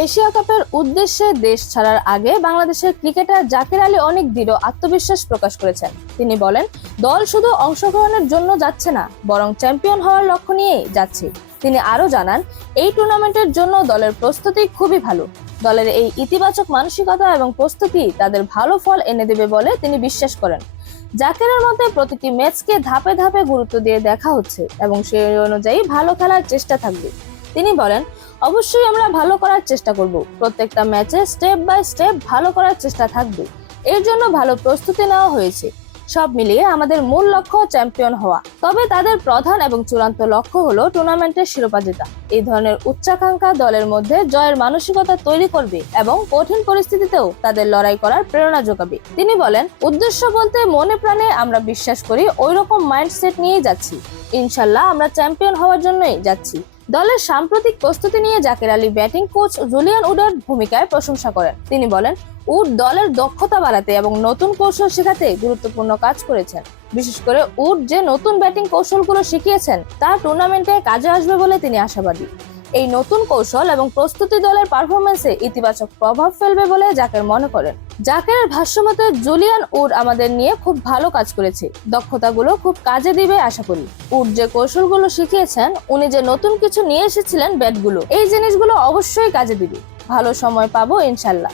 Asia কাপের উদ্দেশ্যে দেশ ছাড়ার আগে বাংলাদেশের ক্রিকেটার জাকের আলী অনেক দৃঢ় আত্মবিশ্বাস প্রকাশ করেছেন। তিনি বলেন, দল শুধু অংশগ্রহণের জন্য যাচ্ছে না, বরং চ্যাম্পিয়ন হওয়ার লক্ষ্য নিয়েই যাচ্ছে। তিনি আরো জানান, এই টুর্নামেন্টের জন্য দলের প্রস্তুতি খুবই ভালো। দলের এই ইতিবাচক মানসিকতা এবং প্রস্তুতি তাদের ভালো ফল এনে দেবে বলে তিনি বিশ্বাস করেন। জাকেরের মতে প্রতিটি ম্যাচকে ধাপে ধাপে গুরুত্ব দিয়ে দেখা হচ্ছে এবং সেই অনুযায়ী ভালো খেলার চেষ্টা থাকবে। তিনি বলেন, অবশ্যই আমরা ভালো করার চেষ্টা করব, প্রত্যেকটা ম্যাচে স্টেপ বাই স্টেপ ভালো করার চেষ্টা থাকবে। এর জন্য ভালো প্রস্তুতি নেওয়া হয়েছে। সব মিলিয়ে আমাদের মূল লক্ষ্য চ্যাম্পিয়ন হওয়া, তবে তাদের প্রধান এবং চূড়ান্ত লক্ষ্য হলো টুর্নামেন্টের শিরোপা জেতা। এই ধরনের উচ্চাকাঙ্ক্ষা দলের মধ্যে জয়ের মানসিকতা তৈরি করবে এবং কঠিন পরিস্থিতিতেও তাদের লড়াই করার প্রেরণা যোগাবে। তিনি বলেন, উদ্দেশ্য বলতে মনে প্রাণে আমরা বিশ্বাস করি ওই রকম মাইন্ডসেট নিয়ে যাচ্ছি। ইনশাল্লাহ আমরা চ্যাম্পিয়ন হওয়ার জন্যই যাচ্ছি। দলের সাম্প্রতিক প্রস্তুতি নিয়ে Zaker Ali batting coach Julian উডের ভূমিকায় প্রশংসা করেন। তিনি বলেন, উড দলের দক্ষতা বাড়াতে এবং নতুন কৌশল শেখাতে গুরুত্বপূর্ণ কাজ করেছেন। বিশেষ করে উড যে নতুন ব্যাটিং কৌশলগুলো শিখিয়েছেন তা টুর্নামেন্টে কাজে আসবে বলে তিনি আশাবাদী। এই নতুন কৌশল এবং প্রস্তুতি দলের পারফরম্যান্সে ইতিবাচক প্রভাব ফেলবে বলে জাকের মনে করেন। জাকেরের ভাষ্যমতে, জুলিয়ান উড আমাদের নিয়ে খুব ভালো কাজ করেছে, দক্ষতাগুলো খুব কাজে দিবে আশা করি। উড যে কৌশলগুলো শিখিয়েছেন, উনি যে নতুন কিছু নিয়ে এসেছিলেন ব্যাটগুলো, এই জিনিসগুলো অবশ্যই কাজে দিবে। ভালো সময় পাবো ইনশাল্লাহ।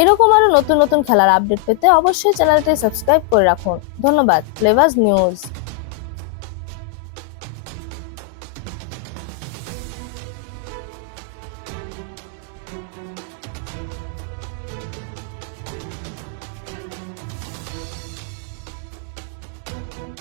এরকম আরো নতুন নতুন খেলার আপডেট পেতে অবশ্যই চ্যানেলটি সাবস্ক্রাইব করে রাখুন। ধন্যবাদ। Flavours news.